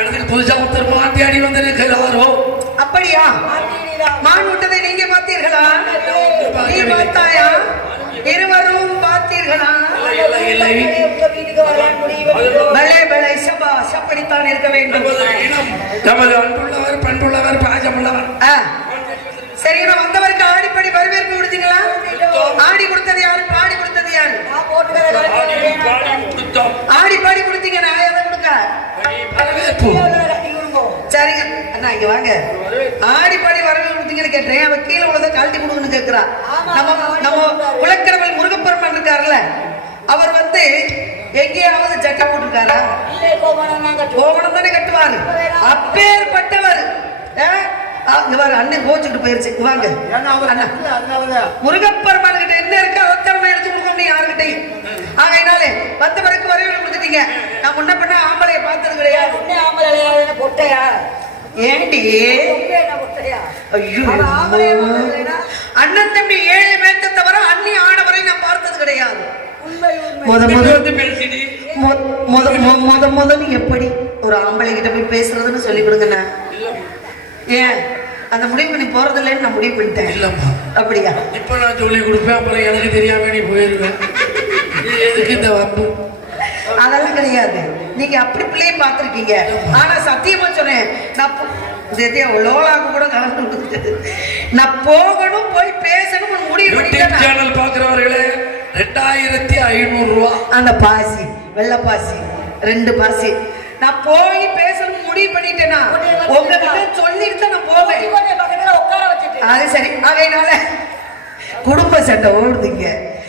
இடத்துக்கு புதுசா ஒருத்தர் மாத்தி அடி வந்து இருக்கிறாரோ? அப்படியா? மான் விட்டதை நீங்க பார்த்தீர்களா? நீ பார்த்தாயா? இருவரும் பார்த்தீர்களா? அப்படித்தான் இருக்க வேண்டும். நமது அன்புள்ளவர் பண்புள்ளவர் பாசமுள்ளவர். சரி, வந்தவருக்கு ஆடிப்படி வரவேற்பு கொடுத்தீங்களா? ஆடி கொடுத்தது யாரு? பாடி கொடுத்தது யாரு? ஆடி பாடி கொடுத்தீங்க. நான் எதை கொடுக்க? சரிங்க அண்ணா, இங்க வாங்க. ஆடி பாடி வரவேற்பு கொடுத்தீங்கன்னு கேட்டேன். அவ கீழே உள்ளதை கழட்டி கொடுக்கணும்னு கேட்கிறா. நம்ம குலக்கடவுள் முருகப்பெருமான் இருக்காருல்ல, அவர் வந்து எங்கேயாவது ஜட்டை போட்டிருக்காரா? கோவணம் தானே கட்டுவாரு. அப்பேற்பட்டவர் அண்ணன் கோச்சுட்டு போயிருச்சு. வாங்க முருகப்பெருமான் கிட்ட என்ன இருக்கு அதைத்தான் எடுத்து கொடுக்கணும் யாருக்கிட்டையும். ஆகையினாலே வந்தவருக்கு வரவேற்பு கொடுத்துட்டீங்க. நான் முன்ன பண்ண ஆம்பளைய பார்த்தது கிடையாது. பொட்டையா ஏண்டி? ஐயோ, அண்ணன் தம்பி 7 பேர்த்த தவிர அண்ணி ஆடவரை நான் பார்த்தது கிடையாது. முதல் எப்படி ஒரு ஆம்பளை கிட்ட போய் பேசுறதுன்னு சொல்லி கொடுங்கண்ணா. ஏன் அந்த முடிவு நீ போறது இல்லைன்னு நான் முடிவு பண்ணிட்டேன். இல்லம்மா, அப்படியா? இப்ப நான் சொல்லி கொடுப்பேன், அப்புறம் எனக்கு தெரியாம நீ போயிருவேன். எதுக்கு இந்த வம்பு? அதெல்லாம் கிடையாது. நீங்க அப்படி பிள்ளைய பார்த்திருக்கீங்க. ஆனா சத்தியமா சொன்னேன், நான் லோலாக்கு கூட கலந்து நான் போகணும், போய் பேசணும் முடிவு பண்ணிட்டேன். சேனல் பாக்குறவர்களே 2500 ரூபா அந்த பாசி, வெள்ளை பாசி 2 பாசி. நான் போய் பேசணும் முடிவு பண்ணிட்டேன்னா உங்ககிட்ட சொல்லிட்டு நான் போவேன். அது சரி. ஆகையினால குடும்ப சண்டை ஓடுதுங்க.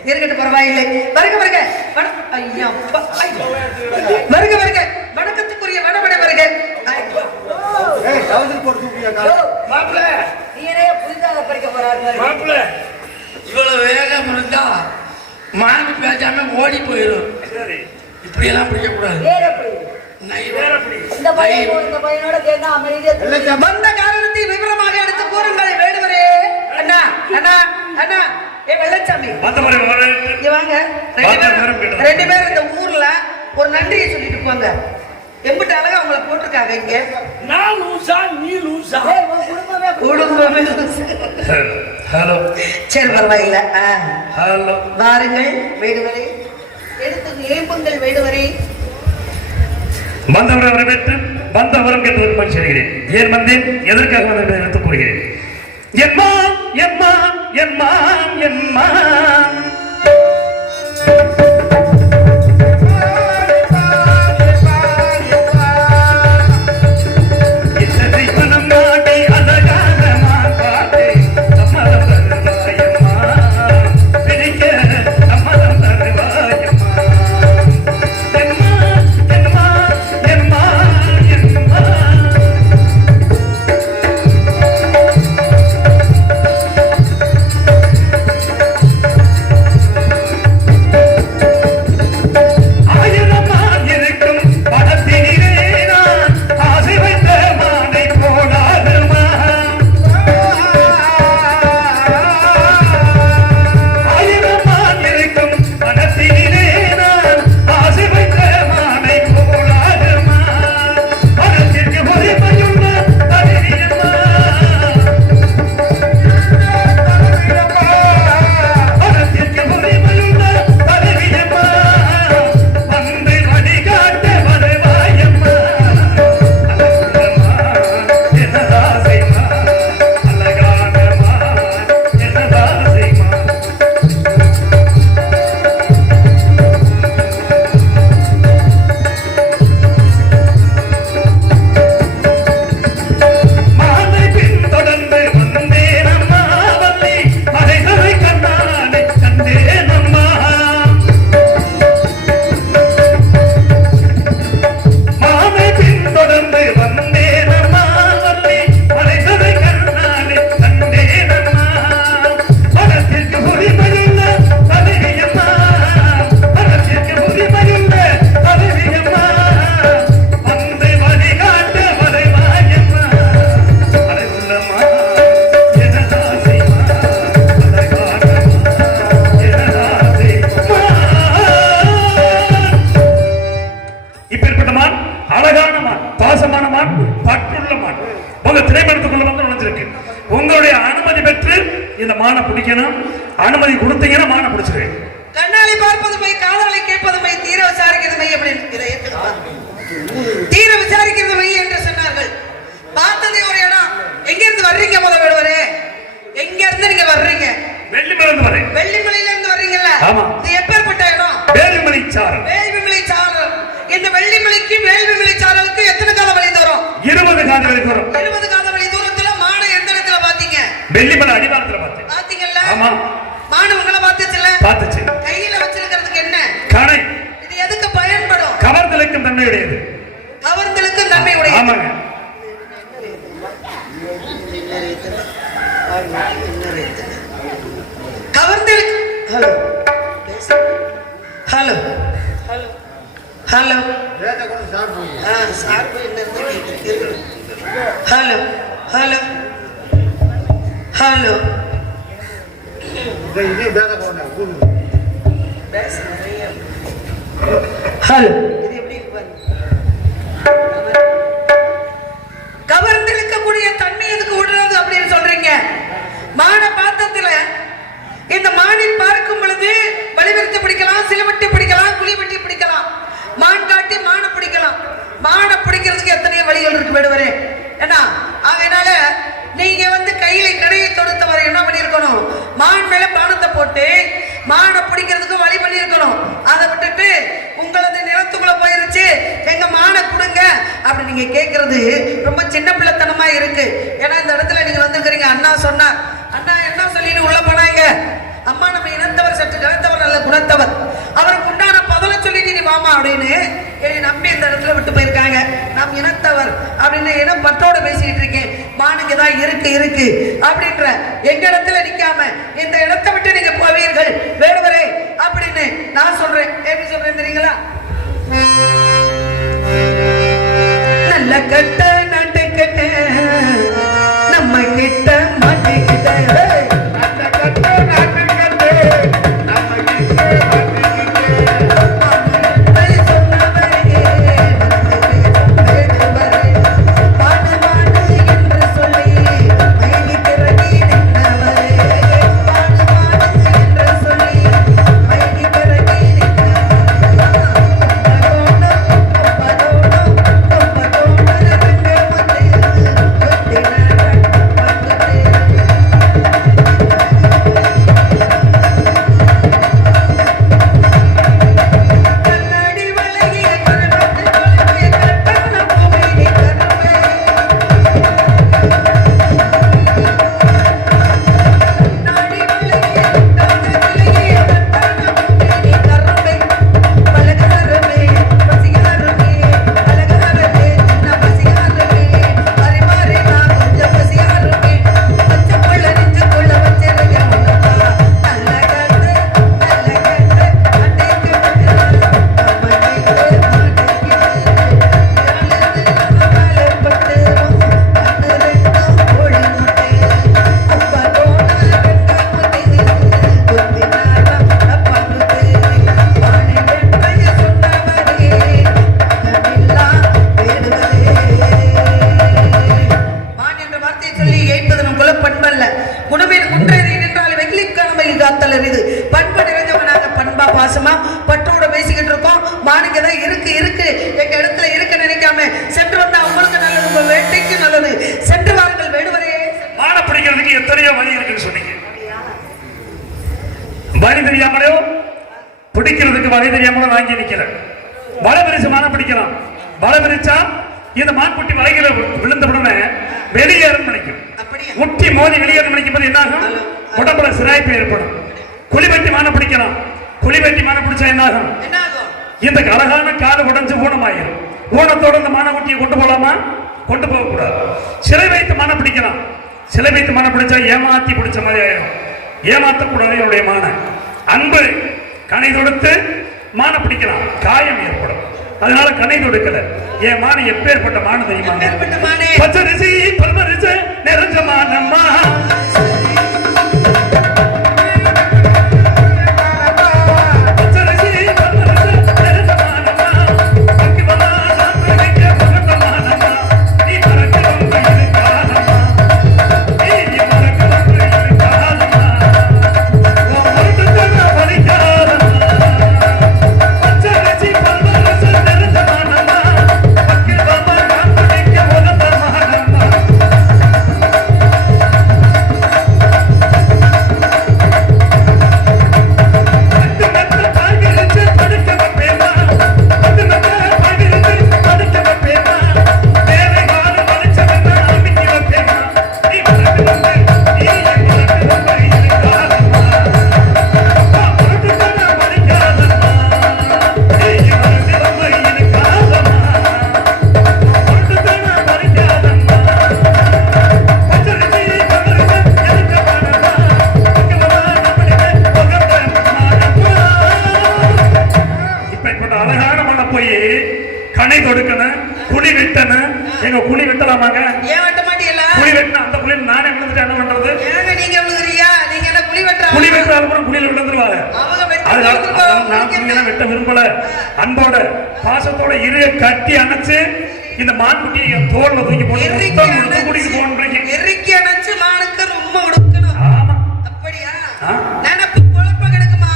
இருக்கட்டும், பரவாயில்லை. வருக வருக. ஐயா வருக வருக. வணக்கத்துக்குரிய வடபடை வருக. இவ்வளவு வேகம் இருந்தா மாமி பேசாம ஓடி போயிடும். இப்படி எல்லாம் பிடிக்க கூடாது. வந்த காரணத்தை விவரமாக எடுத்து கூறுங்கள் வேடுவரே. அண்ணா அண்ணா அண்ணா, ஏ வெள்ளச்சாமி வாங்க. 2 பேரும் இந்த ஊர்ல ஒரு நன்றியை சொல்லிட்டு போங்க. எம்பிட்டு அழகா உங்களை போட்டிருக்காங்க இங்க. நான் லூசா, நீ லூசா? குடும்பமே. ஹலோ. சரி, பரவாயில்ல. ஹலோ, வாருங்கள் வேடுவரே. எடுத்து எழுப்புங்கள் வேடுவரே. வந்தவரை வரவேற்று வந்தவரம் என்று செய்கிறேன். ஏன் வந்தேன், எதற்காக வந்தேன் எடுத்துக் கொள்கிறேன். எம்மான் எம்மான் எம்மான் எம்மான் பாசமான மான், பற்றுள்ள மான் உங்க திரைப்படத்துக்குள்ள வந்து நுழைஞ்சிருக்கு. உங்களுடைய அனுமதி பெற்று இந்த மானை பிடிக்கணும். அனுமதி கொடுத்தீங்கன்னா மானை பிடிச்சிருவேன். கண்ணாலை பார்ப்பது மை, காதாலை கேட்பது மை, தீர விசாரிக்கிறது மை அப்படின்னு இதை ஏத்துக்கவா? தீர விசாரிக்கிறது மை என்று சொன்னார்கள். பார்த்ததே ஒரு இடம். எங்க இருந்து வர்றீங்க முத வேடுவரே? எங்க இருந்து நீங்க வர்றீங்க? வெள்ளிமலை இருந்து வரேன். வெள்ளிமலையில இருந்து வர்றீங்கல்ல? ஆமா. இது எப்பேற்பட்ட இடம்? வேள்விமலை சாரல். வேள்விமலை சாரல். இந்த வெள்ளிமலைக்கு வேள்விமலை சாரலுக்கு எத்தனை கால வழி தூரம்? 20 காத வழி தூரம். 20 காத வழி தூரத்துல மானை எந்த இடத்துல பாத்தீங்க? வெள்ளிமலை அடிவாரத்துல பார்த்தேன். பாத்தீங்கல்ல? ஆமா. மானை உங்களை பார்த்துச்சுல? பார்த்துச்சு. கையில வச்சிருக்கிறதுக்கு என்ன? கணை. இது எதுக்கு பயன்படும்? கவர்ந்தலுக்கும் தன்மையுடையது. கவர்ந்தலுக்கும் தன்மையுடையது. ஆமாங்க. கவர்ந்தலுக்கு hello hello hello hello hello hello hello hello கவர்ந்திருக்கக்கூடிய தன்மை எதுக்கு விடுறது அப்படின்னு சொல்றீங்க? மான பாத்திரத்துல இந்த மானில் பார்க்கும் பொழுது வலிவிருத்து பிடிக்கலாம், சிலுவட்டி பிடிக்கலாம், குழிவட்டி பிடிக்கலாம், மான் காட்டி மானை பிடிக்கலாம். மானை பிடிக்கிறதுக்கு எத்தனையோ வழிகள் இருக்கு விடுவரே. ஏன்னா அதனால நீங்க வந்து கையில கடையை தொடுத்தவர் என்ன பண்ணிருக்கணும்? மான் மேல பானத்தை போட்டு மானை பிடிக்கிறதுக்கு வழி பண்ணிருக்கணும். அதை விட்டுட்டு உங்களது நிலத்துக்குள்ள போயிருச்சு எங்க மானை கொடுங்க அப்படி நீங்க கேட்கறது ரொம்ப சின்ன பிள்ளைத்தனமா இருக்கு. ஏன்னா இந்த இடத்துல நீங்க வந்துருக்கிறீங்க. அண்ணா சொன்னார். அண்ணா என்ன சொல்லிட்டு உள்ள போனாங்க? அம்மா நம்ம இனத்தவர், சற்று கலத்தவர், நல்ல குணத்தவர், அவருக்கு உண்டான பதில சொல்லிட்டு நீ வாமா அப்படின்னு என்னை நம்பி இந்த இடத்துல விட்டு போயிருக்காங்க. நாம் இனத்தவர் அப்படின்னு இனம் பற்றோட பேசிக்கிட்டு இருக்கேன். மானுங்க தான் இருக்கு அப்படின்ற எங்க இடத்துல நிக்காம இந்த இடத்தை விட்டு நீங்க போவீர்கள் வேடுவரே அப்படின்னு நான் சொல்றேன். எப்படி சொல்றேன் தெரியுங்களா? நல்ல கட்ட நாட்டு கட்ட நம்ம கிட்ட மாட்டிக்கிட்ட வழி தெரியாமலோ பிடிக்கிறதுக்கு வழி தெரியாமலோ வாங்கி நிக்கிறேன். வலை விரிச்சு மானை பிடிக்கலாம். வலை விரிச்சா இந்த மான்குட்டி வலைகளை விழுந்த உடனே வெளியேறும் நினைக்கும். முட்டி மோதி வெளியேறும் நினைக்கும் போது என்ன ஆகும்? உடம்புல சிராய்ப்பு ஏற்படும். குழி வெட்டி மானை பிடிக்கலாம். குழி வெட்டி மானை பிடிச்சா என்ன ஆகும்? இந்த அழகான கால உடஞ்சு ஊனமாயிரும். ஊனத்தோட இந்த மானை குட்டியை கொண்டு போகலாமா? கொண்டு போக கூடாது. சிலை வைத்து மானை பிடிக்கலாம். சிலை வைத்து மானை பிடிச்சா ஏமாத்தி பிடிச்ச மாதிரி ஆயிரும். ஏமாத்தக்கூடாது. என்னுடைய மானை அன்பு கனை தொடுத்து மானை பிடிக்கலாம். காயம் ஏற்படும். அதனால கனை தொடுக்கல. என் மானை எப்பேற்பட்ட மானை தெரியுமா? பச்சரிசி பல்வரிசை நிறைஞ்ச மானம்மா. பச்சரிசி பல்வரிசை நிறைஞ்ச மானம்மா. தொடுக்கணும், குழி வெட்டணும். எங்க குழி வெட்டலாமாங்க? ஏன் வெட்ட மாட்டீங்களா? குழி வெட்டினா அந்த குழி நானே விழுந்துட்டு என்ன பண்றது? ஏங்க நீங்க விழுகுறியா? நீங்க என்ன குழி வெட்டுறா? குழி வெட்டாலும் கூட குழியில விழுந்துருவாங்க. நான் குழியெல்லாம் வெட்ட விரும்பல. அன்போட பாசத்தோட இரு கட்டி அணைச்சு இந்த மான்குட்டி என் தோல்ல தூக்கி போட்டு கூட்டிட்டு போன்றீங்க. எரிக்கி அணைச்சு மானுக்கு ரொம்ப கொடுக்கணும். ஆமா. அப்படியா? நினைப்பு குழப்ப கிடக்குமா?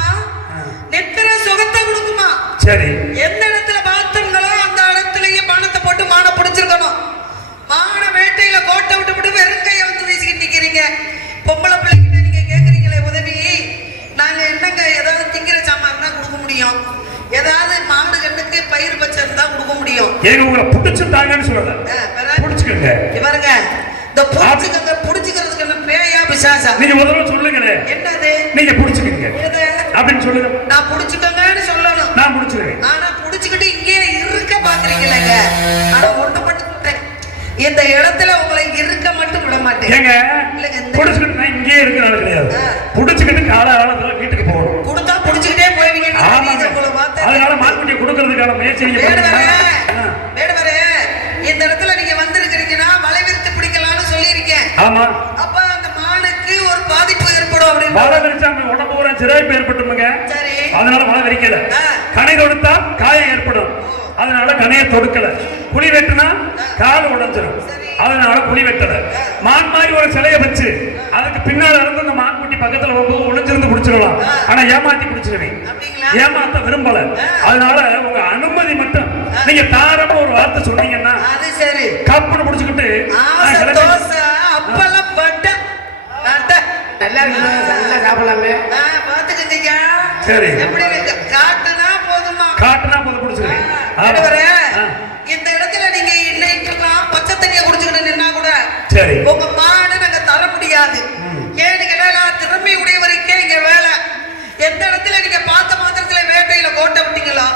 நெத்திர சுகத்தை கொடுக்குமா? சரி. எந்த இடத்துல பார்த்தீங்களோ அந்த இடத்துலயே பானத்தை போட்டு மானை பிடிச்சிருக்கணும். மான வேட்டையில கோட்டை விட்டு விட்டு வெறுங்கைய வந்து வீசிக்கிட்டு நிக்கிறீங்க. பொம்பளை பிள்ளைகிட்ட நீங்க கேக்குறீங்களே உதவி, நாங்க என்னங்க ஏதாவது திங்கிற சாமான் தான் கொடுக்க முடியும், ஏதாவது மாடு கண்ணுக்கு பயிர் பச்சை தான் கொடுக்க முடியும். ஏங்க உங்களை புடிச்சுட்டாங்கன்னு சொல்லல, புடிச்சுக்கங்க. இவருங்க இந்த புடிச்சுக்கங்க, புடிச்சுக்கிறதுக்கு என்ன பேயா பிசாசா? நீங்க முதல்ல சொல்லுங்களே. என்னது? நீங்க புடிச்சுக்கங்க அப்படின்னு சொல்லுங்க. நான் புடிச்சுக்கங்கன்னு சொல்லணும். நான் புடிச்சுக்கிறேன். ஆனா புடிச்சுக்கிட்டு இங்கே இருக்க பாக்குறீங்களேங்க. ஆனா ஒண்ணு மட்டும் இந்த இடத்துல உங்களை இருக்க மட்டும் விட மாட்டேன். ஏங்க புடிச்சுக்கிட்டு நான் இங்கே இருக்கிறது கிடையாது. புடிச்சுக்கிட்டு காலகாலத்துல வீட்டுக்கு போகணும். கொடுத்தா புடிச்சுக்கிட்டே போய்வீங்க. அதனால மான்குட்டியை கொடுக்கறதுக்கான முயற்சி நீங்க வேடுவரே, இந்த இடத்துல நீங்க வந்திருக்கிறீங்கன்னா வலை விரித்து பிடிக்கலாம்னு சொல்லியிருக்கேன். ஆமா. அப்ப அந்த மானுக்கு ஒரு பாதிப்பு ஏற்படும். அப்படி வலை விரிச்சா அந்த உடம்பு பூரா சிராய்ப்பு ஏற்பட்டுங்க. சரி. அதனால வலை விரிக்கல. கனை தொடுத்தா காயம் ஏற்படும். அதனால கனையை தொடுக்கல. குழி வெட்டினா கால் உடைஞ்சிடும். அதனால குழி வெட்டல. மான் மாதிரி ஒரு சிலையை வச்சு அதுக்கு பின்னால இருந்து அந்த மான்குட்டி பக்கத்துல வரும்போது ஒளிஞ்சிருந்து பிடிச்சிடலாம். ஆனா ஏமாத்தி பிடிச்சிருவேன். ஏமாத்த விரும்பல. அதனால உங்க அனுமதி மட்டும் நீங்க தாராளமா ஒரு வார்த்தை சொன்னீங்கன்னா அது சரி கப்புன்னு பிடிச்சுக்கிட்டு அப்பெல்லாம் பட்ட நல்லா நல்லா சாப்பிடலாமே பாத்துக்கிட்டீங்க. சரி. எப்படி காட்டுனா போதுமா? காட்டுனா போதும் பிடிச்சிருவேன். இந்த இடத்துல நீங்க இன்னைக்கெல்லாம் பச்சை தண்ணியை குடிச்சுக்கிட்டு நின்னா கூட சரி உங்க மாடு நாங்க தர முடியாது. ஏன்னு கேட்டா திறமை உடையவருக்கே இங்க வேலை. எந்த இடத்துல நீங்க பார்த்த மாத்திரத்துல வேட்டையில கோட்டை விட்டீங்களோ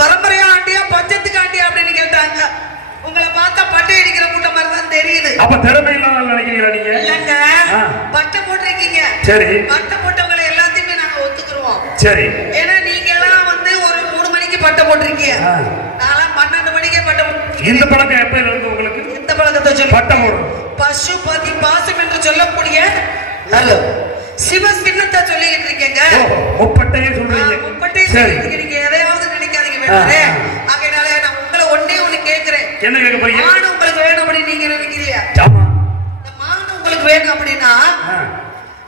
பரம்பரையா ஆண்டியா பஞ்சத்துக்கு ஆண்டியா அப்படின்னு கேட்டாங்க. உங்களை பார்த்தா பட்டை அடிக்கிற கூட்டம் மாதிரி தான் தெரியுது. அப்ப திறமை இல்லாத நினைக்கிறீங்களா நீங்க? இல்லங்க, பட்டை போட்டிருக்கீங்க. சரி. பட்டை போட்டவங்களை எல்லாத்தையுமே நாங்க ஒத்துக்குருவோம். சரி. ஏன்னா நீங்க எல்லாம் வந்து ஒரு 3 மணிக்கு பட்டை போட்டிருக்கீங்க. நான் 12 மணிக்கே பட்டை போட்டு. இந்த பழக்கம் எப்ப இருந்து உங்களுக்கு? இந்த பழக்கத்தை சொல்லி பட்டை போடுறோம். பசுபதி பாசம் என்று சொல்லக்கூடிய ஹலோ சிவ சின்னத்தை சொல்லிட்டு இருக்கீங்க. முப்பட்டையே சொல்றீங்க. முப்பட்டையே சொல்றீங்க. நீங்க எதையாவது நினைக்காதீங்க வேண்டாரே. அதனால நான் உங்களை ஒண்ணே ஒண்ணு கேக்குறேன். என்ன கேட்க போறீங்க? மான் உங்களுக்கு வேணும் அப்படி நீங்க நினைக்கிறீங்க? ஆமா. இந்த மான் உங்களுக்கு வேணும் அப்படினா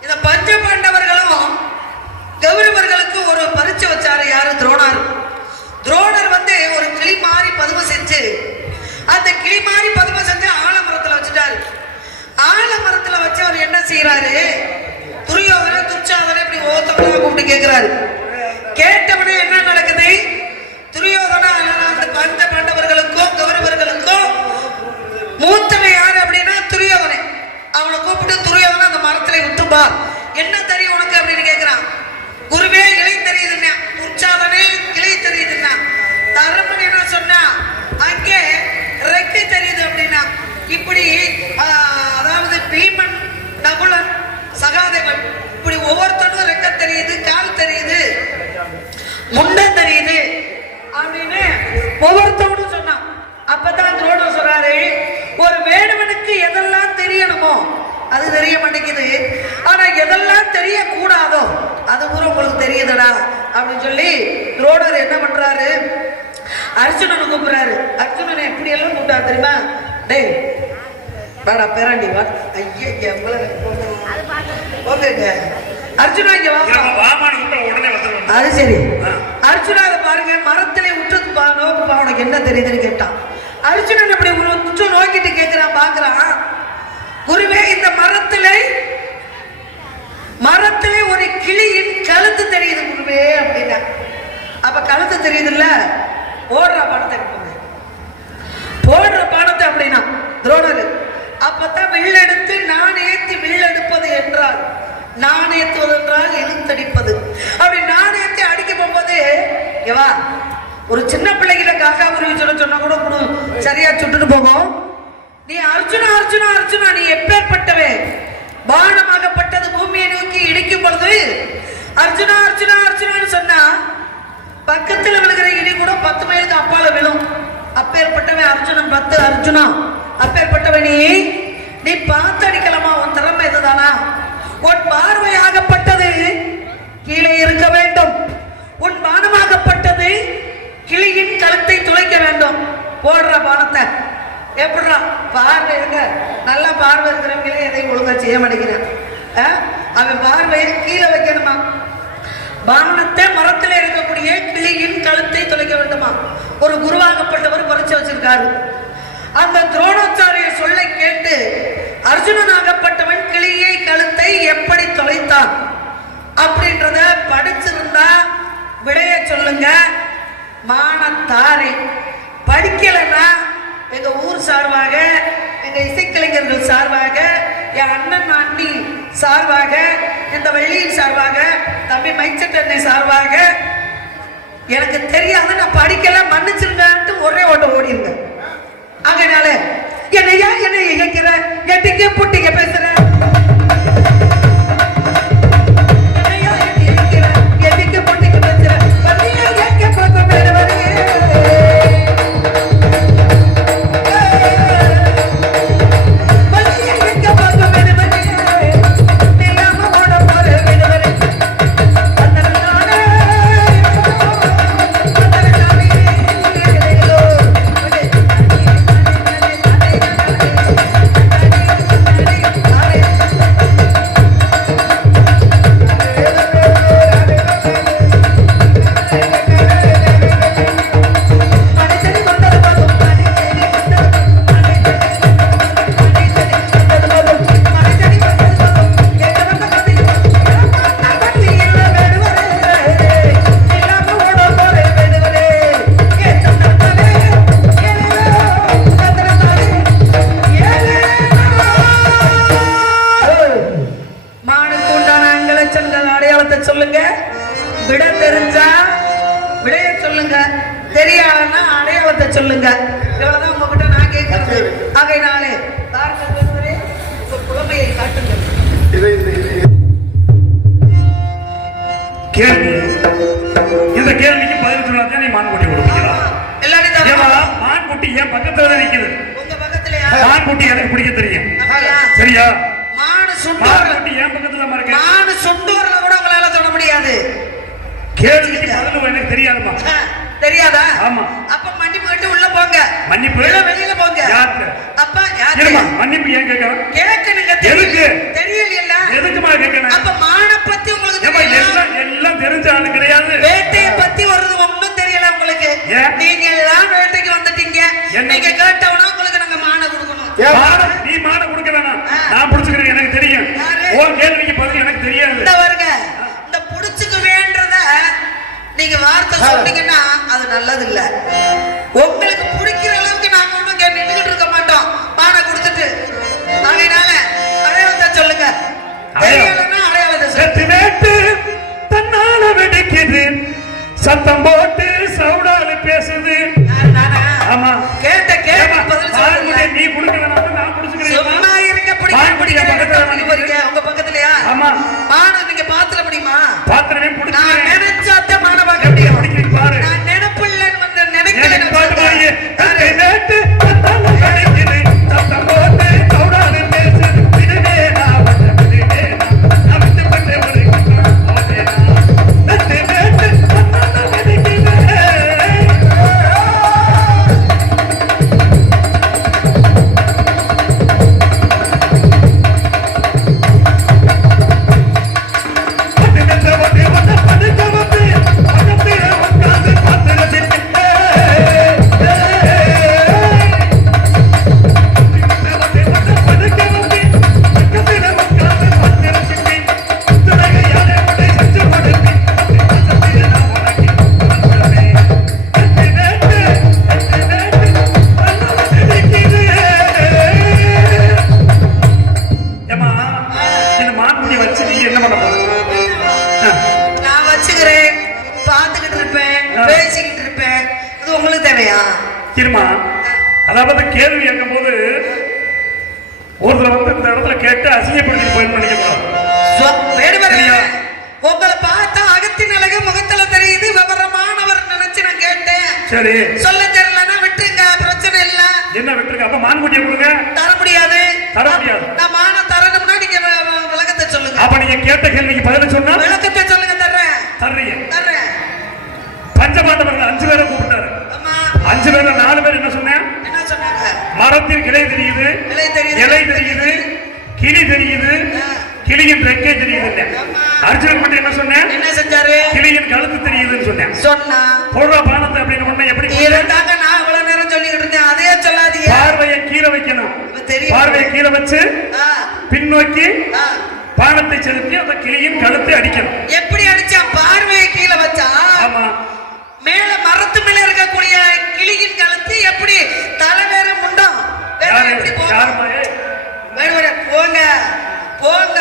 இந்த பஞ்ச பாண்டவர்களும் கௌரவர்களுக்கு ஒரு பரீட்சை வச்சாரு. யாரு? துரோணர். துரோணர் வந்து ஒரு கிளி மாறி பதுமை செஞ்சு அந்த கிளி மாறி பதுமை செஞ்சு ஆலமரத்துல வச்சுட்டாரு. ஆலமரத்துல வச்சு அவர் என்ன செய்யறாரு? துரியோதன துச்சாதன இப்படி ஒவ்வொருத்தவங்க கூப்பிட்டு கேட்கிறாரு. கேட்டவனே என்ன நடக்குது? துரியோதன அந்த பஞ்ச பாண்டவர்களுக்கும் கௌரவர்களுக்கும் மூத்தவன் யாரு அப்படின்னா துரியோதனை. அவனை கூப்பிட்டு துரியோதன அந்த மரத்துல விட்டுப்பா, என்ன தெரியும் உனக்கு அப்படின்னு கேட்கிறான். குருவே இலை தெரியுதுன்னா, துச்சாதனே இலை தெரியுதுன்னா, தரமன் என்ன சொன்னா அங்கே ரெக்கை தெரியுது அப்படின்னா. இப்படி அதாவது பீமன், நகுலன், சகாதேவன் இப்படி ஒவ்வொருத்தரும் ரெக்க தெரியுது, கால் தெரியுது, முண்டை தெரியுது அப்படின்னு ஒவ்வொருத்தவனும் சொன்னான். அப்பதான் துரோணர் சொல்றாரு, ஒரு வேடுவனுக்கு எதெல்லாம் தெரியணுமோ அது தெரிய மாட்டேங்குது, ஆனா எதெல்லாம் தெரியக்கூடாதோ அது கூட உங்களுக்கு தெரியுதுடா அப்படின்னு சொல்லி துரோணர் என்ன பண்றாரு? அர்ஜுனனை கூப்பிடுறாரு. அர்ஜுனனை எப்படி எல்லாம் கூப்பிட்டாரு தெரியுமா? டேய் வாடா பேராண்டி வா. ஐயா ஓகேங்க அர்ஜுனா இங்க வா. அது சரி. அர்ஜுனா பாருங்க மரத்திலே உற்று நோக்குப்பா, உனக்கு என்ன தெரியுதுன்னு கேட்டான். அர்ஜுனன் அப்படி உற்று நோக்கிட்டு கேட்கிறான், பாக்குறான். குருவே இந்த மரத்திலே ஒரு கிளியின் கழுத்து தெரியுது குருவே அப்படின்னா. அப்ப கழுத்து தெரியுதுல்ல, போடுற பாடத்தை அப்படின்னா துரோணர். அப்பதான் வில்லெடுத்து நான் ஏத்தி வில்லெடுப்பது என்றால், நான் ஏத்துவது என்றால் இழுத்தடிப்பது. அப்படி நான் ஏத்தி அடிக்க போகும்போது ஏவா ஒரு சின்ன பிள்ளைகிட்ட காக்கா குருவி சொன்னா கூட சரியா சுட்டுட்டு போகும். நீ அர்ஜுனா அர்ஜுனா அர்ஜுனா நீ எப்பேற்பட்டவே? பானமாகப்பட்டது பூமியை நோக்கி இடிக்கும் பொழுது அர்ஜுனா அர்ஜுனா அர்ஜுனான்னு சொன்னா பக்கத்துல விழுகிற இடி கூட 10 மைலுக்கு அப்பால விழும். அப்பேற்பட்டவன் அர்ஜுனன் 10 அர்ஜுனா அப்பேற்பட்டவனே நீ பார்த்து அடிக்கலாமா? உன் திறமை இதுதானா? உன் பார்வையாகப்பட்டது கீழே இருக்க வேண்டும். உன் பானமாகப்பட்டது கிளியின் கழுத்தை துளைக்க வேண்டும். போடுற பானத்தை எப்படிடா பார்வை இருக்க நல்ல பார்வை இருக்கிறவங்களே எதையும் ஒழுங்கா செய்ய மாட்டேங்கிறேன். அவன் பார்வையை கீழே வைக்கணுமா? பானத்தை மரத்தில் இருக்கக்கூடிய கிளியின் கழுத்தை துளைக்க வேண்டுமா? ஒரு குருவாகப்பட்டவர் பறிச்சு வச்சிருக்காரு. அந்த துரோணாச்சாரிய சொல்லை கேட்டு அர்ஜுனனாகப்பட்டவன் கிளியை கழுத்தை எப்படி தொலைத்தான் அப்படின்றத படிச்சிருந்தா விடைய சொல்லுங்க. மானத்தாரை படிக்கலைன்னா எங்க ஊர் சார்பாக, எங்க இசைக்கலைஞர்கள் சார்பாக, என் அண்ணன் அண்ணி சார்பாக, இந்த வெள்ளியின் சார்பாக, தம்பி மைச்சட்டனை சார்பாக, எனக்கு தெரியாது நான் படிக்கல மன்னிச்சிருங்கன்ட்டு ஒரே ஓட்டம் ஓடிருங்க. அதனால என்னையா என்னை இயக்கிற எட்டிக்க புட்டிக்க பேசுற சொல்லுங்க. விட தெரிஞ்சா விடைய சொல்லுங்க, தெரியாதுன்னா அடையாளத்தை சொல்லுங்க. இவ்வளவுதான் உங்ககிட்ட நான் கேட்கறது. ஆகையினாலே புலமையை காட்டுங்க. கேள்வி, இந்த கேள்விக்கு பதில் சொல்லாதான் நீ மான்குட்டி கொடுப்பீங்களா? மான்குட்டி என் பக்கத்துல தான் நிக்குது. உங்க பக்கத்துல மான்குட்டி எனக்கு பிடிக்க தெரியும். சரியா? மானு சுண்டோர்ல என் பக்கத்துல இருக்கு. மானு சுண்டோர்ல கூட உங்களால தொட முடியாது. கேள்விக்கு பதில் எனக்கு தெரியாதுமா? தெரியாதா? ஆமா. அப்ப மன்னிப்பு கேட்டு உள்ள போங்க. மன்னிப்பு வெளியில போங்க. யாருக்கு? அப்பா யாருக்கு? இருமா, மன்னிப்பு ஏன் கேட்கறேன்? கேட்கணுங்க. எதுக்கு? தெரியல. எதுக்குமா கேட்கணும்? அப்ப மான பத்தி உங்களுக்கு எல்லாம் தெரிஞ்ச ஆளு கிடையாது. வேட்டைய பத்தி ஒன்றும் தெரியல உங்களுக்கு. நீங்க எல்லாம் வேட்டைக்கு வந்துட்டீங்க. நீங்க கேட்டவனா உங்களுக்கு நாங்க மான கொடுக்கணும். நீ மான கொடுக்க வேணாம், நான் புடிச்சுக்கிறேன். எனக்கு தெரியும். உன் கேள்விக்கு பதில் எனக்கு தெரியாது. இந்த வருங்க இந்த புடிச்சுக்குவேன்றத நீங்க வார்த்தை சொன்னீங்கன்னா அது நல்லது இல்ல. உங்களுக்கு பிடிக்கிற அளவுக்கு நாங்க ஒண்ணும் நின்றுகிட்டு இருக்க மாட்டோம் மான கொடுத்துட்டு. அதனால அடையாளத்தை சொல்லுங்க. தெரியலன்னா அடையாளத்தை சொல்லுங்க. தன்னால வெடிக்குது, சத்தம் போட்டு சவுடால பேசுது. ஆமா, கேட்ட கேள்வி பதில் சொல்லுங்க. நீ குடுக்கறத நான் குடிச்சுக்கிறேன். சும்மா இருக்க பிடிக்க பக்கத்துல உங்க பக்கத்துலயா? ஆமா. மான நீங்க பாத்திர முடியுமா? பாத்திரமே புடிச்சு நான் நினைச்சாத்த மான பார்க்க முடியும். பாரு, நான் நினைப்பில்லைன்னு வந்து நினைக்கிறேன். பாட்டு பாருங்க. கேட்டு தன்னால வெடிக்குது, சத்தம் போட்டு சவுடால பேசுது. இதுவே நான் விட்டு பட்டே ஒரு அதாவது கேள்வி கேட்கும் போது ஒருத்தர் வந்து இந்த இடத்துல கேட்டு அசிங்கப்படுத்தி போய் பண்ணிக்க உங்களை பார்த்தா அகத்தின் அழகு முகத்துல தெரியுது. விவரமானவர் நினைச்சு நான் கேட்டேன். சரி, சொல்ல தெரியலன்னா விட்டுருங்க. என்ன விட்டுருக்கு? அப்ப மான்குட்டியை கொடுங்க. தர முடியாது. தர முடியாது. நான் மான தரணும்னா நீங்க விளக்கத்தை சொல்லுங்க. அப்ப நீங்க கேட்ட கேள்விக்கு பதில் சொன்னா விளக்கத்தை சொல்லுங்க. தர்றேன். தர்றீங்க. தர்றேன். பஞ்சபாண்டவர்கள் 5 பேரை கூப்பிட்டாரு. ஆமா. 5 பேர்ல 4 பேர் என்ன சொன்னேன்? என்ன சொன்னாங்க? மரத்தின் கிளை தெரியுது, இலை தெரியுது, கிளி தெரியுது, கிளியின் ரெக்கை தெரியுது. அர்ஜுனன் மட்டும் என்ன சொன்னேன்? என்ன செஞ்சாரு? கிளியின் கழுத்து தெரியுதுன்னு சொன்னேன். சொன்னா போடுற பானத்தை அப்படின்னு ஒண்ணு எப்படி இருந்தாங்க? நான் இவ்வளவு நேரம் சொல்லிக்கிட்டு இருந்தேன். அதே சொல்லாதீங்க. பார்வையை கீழே வைக்கணும். தெரியும். பார்வையை கீழே வச்சு பின்னோக்கி பானத்தை செலுத்தி அந்த கிளியின் கழுத்தை அடிக்கணும். எப்படி அடிச்சா? பார்வையை கீழே வச்சா. ஆமா. மேல மரத்து மேல இருக்கக்கூடிய கிளியின் கழுத்து எப்படி தலை வேற முண்டம் எப்படி போங்க போங்க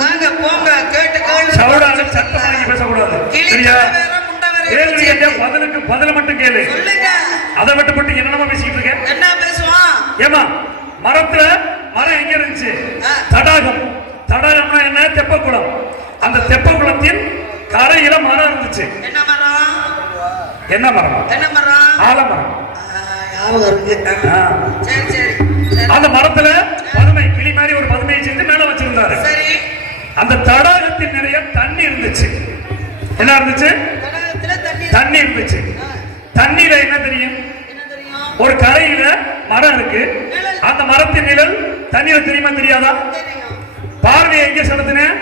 நாங்க போங்க கேட்டு சவுடால சத்தமாக பேசக்கூடாது. சரியா? கேள்வி கேட்டா பதிலுக்கு பதில மட்டும் கேளு. சொல்லுங்க. அதை மட்டும் மட்டும் என்னமா பேசிட்டு இருக்க? என்ன பேசுவான்? ஏமா மரத்துல மரம் எங்க இருந்துச்சு? தடாகம். தடாகம்னா என்ன? தெப்பக்குளம். அந்த தெப்பக்குளத்தின் கரையில மரம் இருந்துச்சு. என்ன மரம்? என்ன மரம்? என்ன மரம்? ஆலமரம். சரி சரி. அந்த மரத்துல பதுமை கிளி மாதிரி ஒரு பதுமையை செஞ்சு மேல வச்சிருந்தாரு. சரி. அந்த தடாகத்தில் நிறைய தண்ணி இருந்துச்சு. என்ன இருந்துச்சு? தண்ணி இருந்துச்சு. தண்ணியில என்ன தெரியும்? ஒரு கரையில மரம் இருக்கு. அந்த மரத்தின் நிழல் தண்ணீர தெரியுமா தெரியாதா? பார்வையை எங்க செலுத்தினேன்?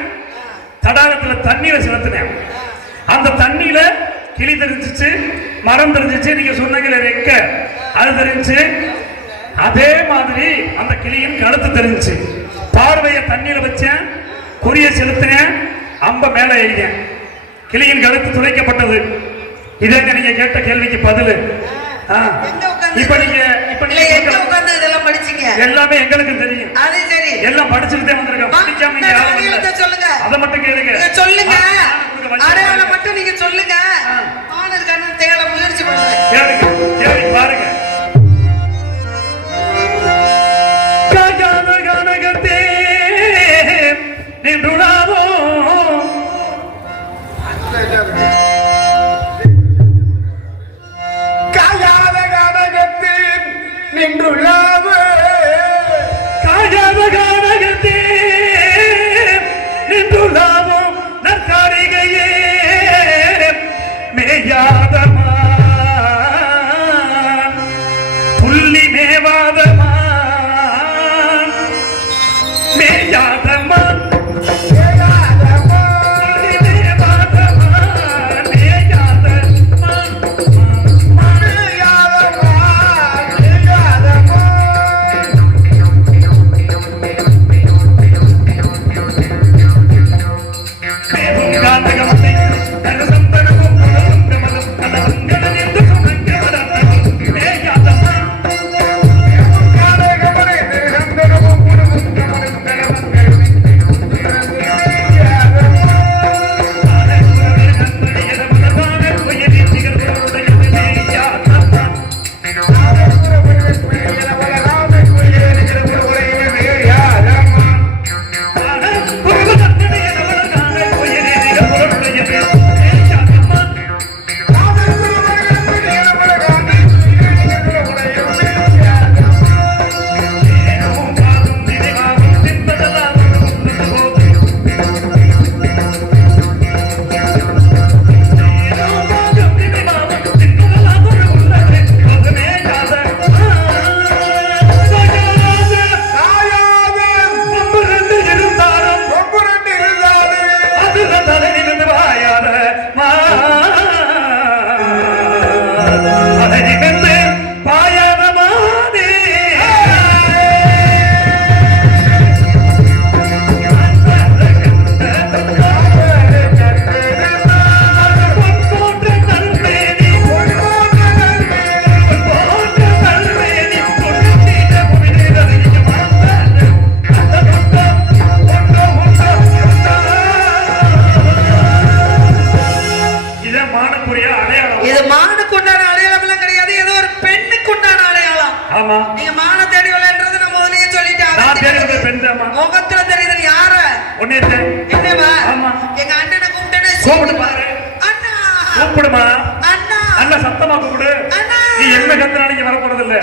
தடாகத்துல தண்ணீரை செலுத்தினேன். அந்த தண்ணியில கிளி தெரிஞ்சிச்சு, மரம் தெரிஞ்சிச்சு. நீங்க சொன்னீங்க ரெக்க, அது தெரிஞ்சு. அதே மாதிரி அந்த கிளியின் கழுத்து தெரிஞ்சிச்சு. பார்வையை தண்ணீரை வச்சேன், குறிய செலுத்தினேன், அம்ப மேல எழுதினேன். கிளியின் கழுத்து துளைக்கப்பட்டது. இதேங்க நீங்க கேட்ட கேள்விக்கு பதில். இப்ப நீங்க இதெல்லாம் படிச்சீங்க? எல்லாமே எங்களுக்கு தெரியும். அது சரி. எல்லாம் படிச்சுட்டே வந்திருக்கோம். படிக்காம சொல்லுங்க. அதை மட்டும் கேளுங்க. சொல்லுங்க. அடையாளம் மட்டும் நீங்க சொல்லுங்க. ஆனதுக்கான தேட முயற்சி பண்ணுங்க. கேளுங்க. கேள்வி பாருங்க. காயாத கனகத்தே நின்றுடாவோ நின்றுள்ளாவே காயாத கானகத்தே நின்றுள்ளாவோ நற்காரிகையே மேயாதமா புள்ளி மேவாதமா மேயாதமா முகத்துல தெரியுது யார என்னவா எங்க அண்ணனை கூப்பிட்டேன்னு கூப்பிடு பாரு. அண்ணா கூப்பிடுமா? அண்ணா அண்ணா சத்தமா கூப்பிடு. அண்ணா நீ என்ன கத்துனாலும் வரப்போறது இல்ல.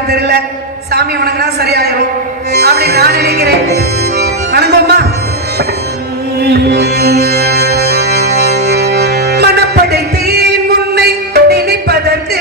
யாருன்னு தெரியல. சாமி வணங்கினா சரியாயிரும் அப்படி நான் நினைக்கிறேன். வணங்கம்மா. மனப்படைத்தேன் முன்னை நினைப்பதற்கு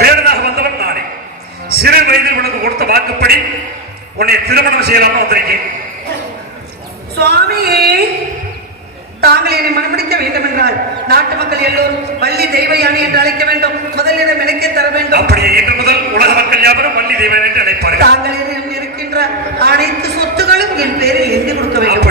வேடனாக வந்தவன் நானே. சிறு வயதில் உனக்கு கொடுத்த வாக்குப்படி உன்னை திருமணம் செய்யலாம்னு வந்திருக்கேன். சுவாமியே, தாங்கள் என்னை மனமுடிக்க வேண்டும் என்றால் நாட்டு மக்கள் எல்லோரும் வள்ளி தெய்வயானி என்று அழைக்க வேண்டும். முதலிடம் எனக்கே தர வேண்டும். அப்படியே இன்று முதல் உலக மக்கள் யாவரும் வள்ளி தெய்வயானி என்று அழைப்பார்கள். தாங்கள் இருக்கின்ற அனைத்து சொத்துகளும் என் பேரில் எழுதி கொடுக்க வேண்டும்.